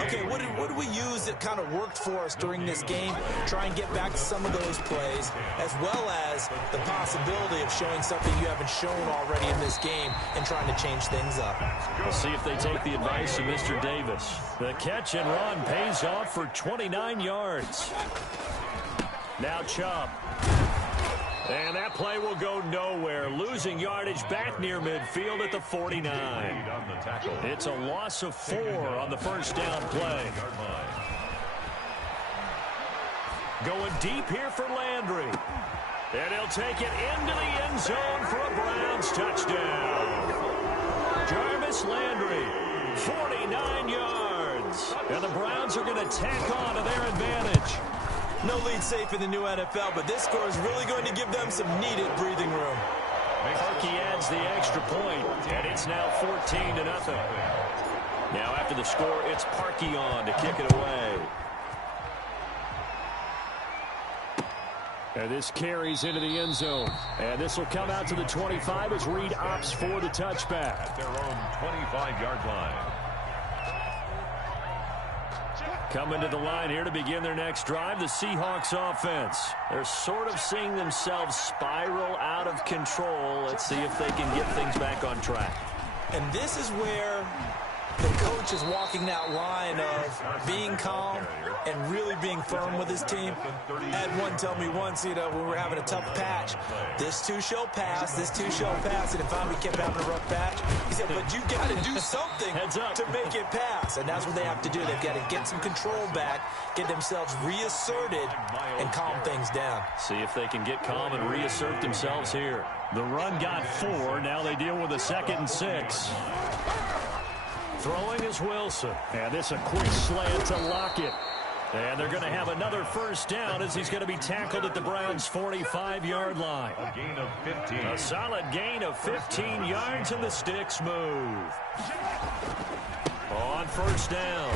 Okay, what did we use that kind of worked for us during this game? Try and get back to some of those plays, as well as the possibility of showing something you haven't shown already in this game and trying to change things up. We'll see if they take the advice of Mr. Davis. The catch and run pays off for 29 yards. Now Chubb. And that play will go nowhere. Losing yardage back near midfield at the 49. It's a loss of 4 on the first down play. Going deep here for Landry. And he'll take it into the end zone for a Browns touchdown. Jarvis Landry, 49 yards. And the Browns are going to tack on to their advantage. No lead safe in the new NFL, but this score is really going to give them some needed breathing room. Parkey adds the extra point, and it's now 14-0. Now after the score, it's Parkey on to kick it away. And this carries into the end zone. And this will come out to the 25 as Reed opts for the touchback. At their own 25-yard line. Coming to the line here to begin their next drive, the Seahawks offense. They're sort of seeing themselves spiral out of control. Let's see if they can get things back on track. And this is where the coach is walking that line of being calm and really being firm with his team. I had one tell me once, when we were having a tough patch, this too shall pass, this too shall pass. And if we kept having a rough patch, he said, but you got to do something to make it pass. And that's what they have to do. They've got to get some control back, get themselves reasserted, and calm things down. See if they can get calm and reassert themselves here. The run got 4. Now they deal with a 2nd and 6. Throwing is Wilson. And this a quick slant to Lockett. And they're going to have another first down as he's going to be tackled at the Browns' 45-yard line. A gain of 15. A solid gain of 15 yards, and the sticks move. On first down,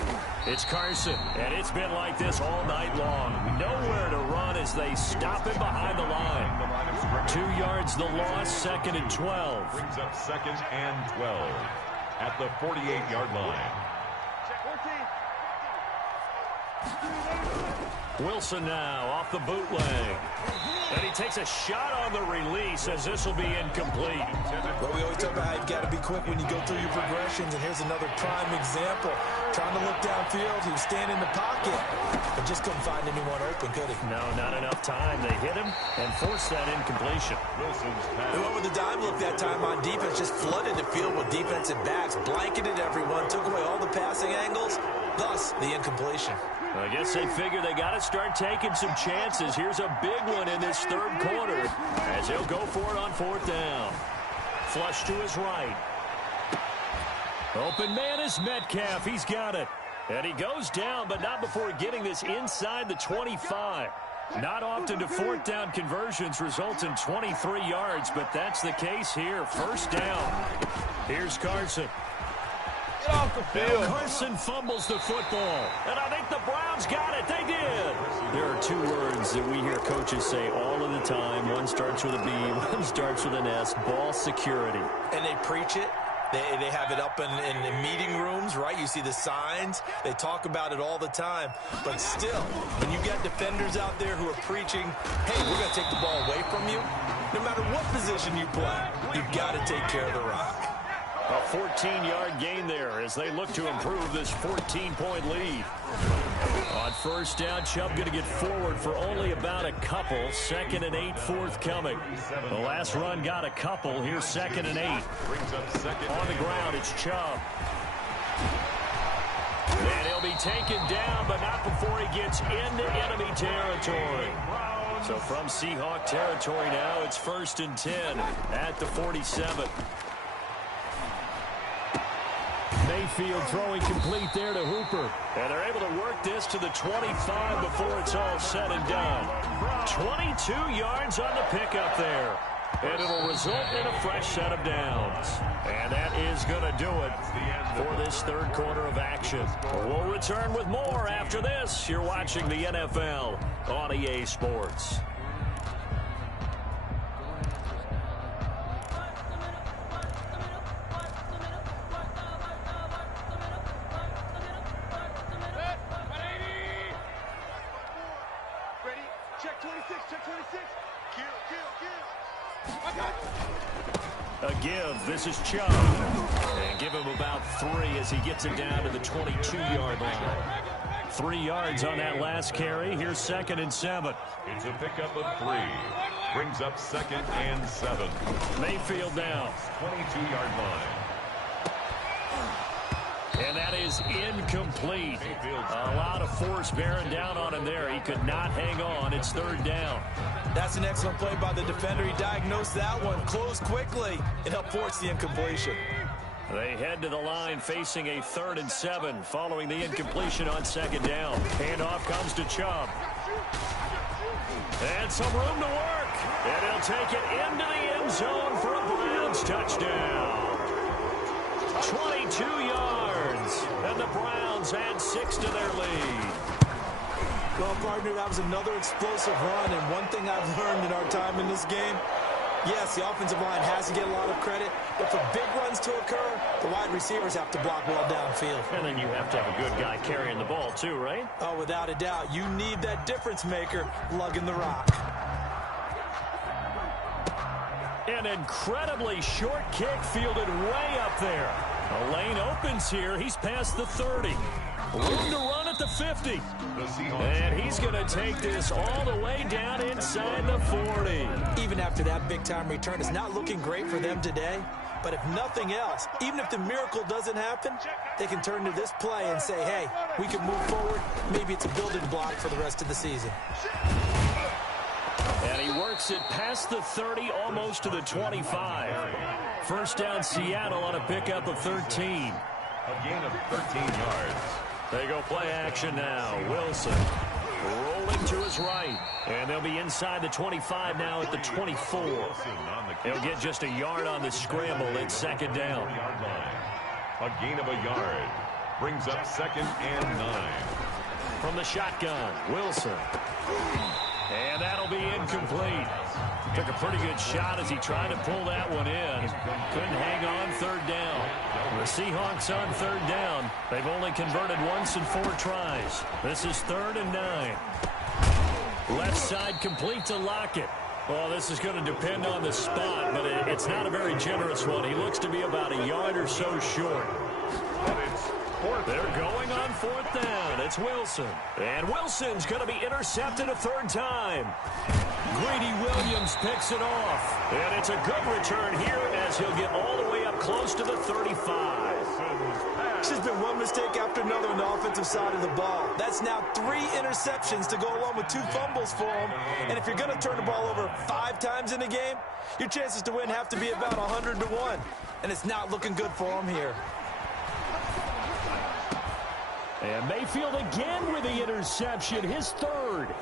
it's Carson. And it's been like this all night long. Nowhere to run as they stop him behind the line. 2 yards the loss, 2nd and 12. Brings up 2nd and 12. At the 48-yard line. Wilson now off the bootleg. And he takes a shot on the release as this will be incomplete. Well, we always talk about how you've got to be quick when you go through your progressions, and here's another prime example. Trying to look downfield, he was standing in the pocket, but just couldn't find anyone open, could he? No, not enough time. They hit him and forced that incompletion. Wilson's pass. Whoever the dime look that time on defense just flooded the field with defensive backs, blanketed everyone, took away all the passing angles, thus the incompletion. I guess they figure they got to start taking some chances. Here's a big one in this 3rd quarter as he'll go for it on 4th down. Flush to his right. Open man is Metcalf. He's got it. And he goes down, but not before getting this inside the 25. Not often do 4th down conversions result in 23 yards, but that's the case here. First down. Here's Carson. Get off the field. Now Carson fumbles the football. And I think the Browns got it. They did. There are 2 words that we hear coaches say all of the time. One starts with a B, one starts with an S. Ball security. And they preach it. They have it up in meeting rooms, right? You see the signs. They talk about it all the time. But still, when you got defenders out there who are preaching, hey, we're going to take the ball away from you, no matter what position you play, you've got to take care of the rock. A 14-yard gain there as they look to improve this 14-point lead. On first down, Chubb going to get forward for only about a couple. 2nd and 8 forthcoming. The last run got a couple. Here's 2nd and 8. Brings up 2nd. On the ground, it's Chubb. And he'll be taken down, but not before he gets into enemy territory. So from Seahawk territory now, it's 1st and 10 at the 47. Mayfield throwing complete there to Hooper. And they're able to work this to the 25 before it's all said and done. 22 yards on the pickup there. And it'll result in a fresh set of downs. And that is going to do it for this 3rd quarter of action. We'll return with more after this. You're watching the NFL on EA Sports. A give. This is Chubb. And give him about 3 as he gets it down to the 22-yard line. 3 yards on that last carry. Here's 2nd and 7. It's a pickup of 3. Brings up 2nd and 7. Mayfield now. 22-yard line. And that is incomplete. A lot of force bearing down on him there. He could not hang on. It's 3rd down. That's an excellent play by the defender. He diagnosed that one, closed quickly, and helped force the incompletion. They head to the line facing a 3rd and 7 following the incompletion on 2nd down. Handoff comes to Chubb. And some room to work. And he'll take it into the end zone for a Browns touchdown. 22 yards. And the Browns add 6 to their lead. Well, partner, that was another explosive run, and one thing I've learned in our time in this game, yes, the offensive line has to get a lot of credit, but for big runs to occur, the wide receivers have to block well downfield. And then you have to have a good guy carrying the ball too, right? Oh, without a doubt. You need that difference maker lugging the rock. An incredibly short kick fielded way up there. A lane opens here. He's past the 30. Room to run at the 50. And he's going to take this all the way down inside the 40. Even after that big-time return, it's not looking great for them today. But if nothing else, even if the miracle doesn't happen, they can turn to this play and say, hey, we can move forward. Maybe it's a building block for the rest of the season. And he works it past the 30, almost to the 25. First down, Seattle on a pickup of 13. A gain of 13 yards. They go play action now. Wilson rolling to his right. And they'll be inside the 25 now at the 24. He'll get just a yard on the scramble. It's second down. A gain of a yard. Brings up 2nd and 9. From the shotgun, Wilson. And that'll be incomplete. Took a pretty good shot as he tried to pull that one in. Couldn't hang on, third down. The Seahawks on third down. They've only converted once in 4 tries. This is 3rd and 9. Left side complete to Lockett. Well, this is going to depend on the spot, but it's not a very generous one. He looks to be about a yard or so short. They're going on 4th down. It's Wilson. And Wilson's going to be intercepted a 3rd time. Greedy Williams picks it off. And it's a good return here as he'll get all the way up close to the 35. It's just been one mistake after another on the offensive side of the ball. That's now 3 interceptions to go along with 2 fumbles for him. And if you're going to turn the ball over 5 times in a game, your chances to win have to be about 100 to 1. And it's not looking good for him here. And Mayfield again with the interception, his 3rd.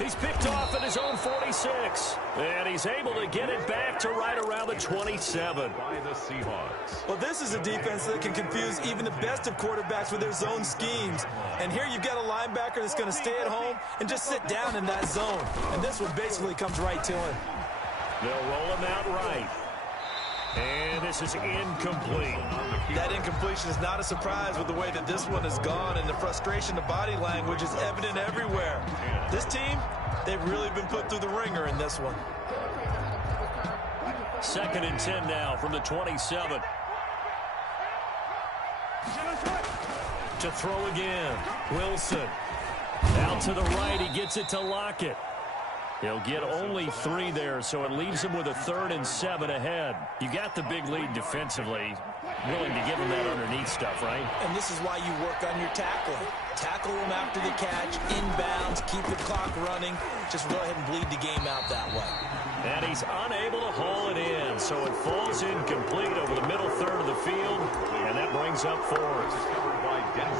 He's picked off at his own 46. And he's able to get it back to right around the 27. By the Seahawks. Well, this is a defense that can confuse even the best of quarterbacks with their zone schemes. And here you've got a linebacker that's going to stay at home and just sit down in that zone. And this one basically comes right to him. They'll roll him out right. And this is incomplete. That incompletion is not a surprise with the way that this one has gone, and the frustration, the body language is evident everywhere. This team, they've really been put through the ringer in this one. 2nd and 10 now from the 27. To throw again. Wilson. Out to the right. He gets it to Lockett. He'll get only 3 there, so it leaves him with a 3rd and 7 ahead. You got the big lead defensively. Willing to give him that underneath stuff, right? And this is why you work on your tackling. Tackle him after the catch, inbounds, keep the clock running. Just go ahead and bleed the game out that way. And he's unable to haul it in, so it falls incomplete over the middle 3rd of the field, and that brings up 4th.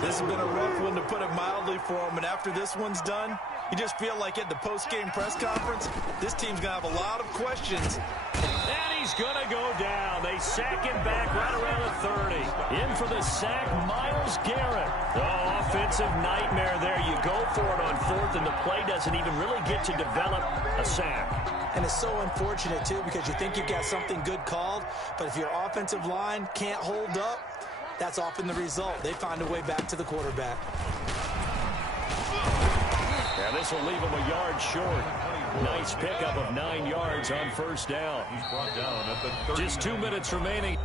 This has been a rough one, to put it mildly, for him, and after this one's done, you just feel like at the post-game press conference, this team's going to have a lot of questions. And he's going to go down. They sack him back right around the 30. In for the sack, Myles Garrett. Oh, offensive nightmare there. You go for it on 4th, and the play doesn't even really get to develop a sack. And it's so unfortunate, too, because you think you've got something good called, but if your offensive line can't hold up, that's often the result. They find a way back to the quarterback. Yeah, this will leave him a yard short. Nice pickup of 9 yards on 1st down. He's brought down at the 30. Just 2 minutes remaining.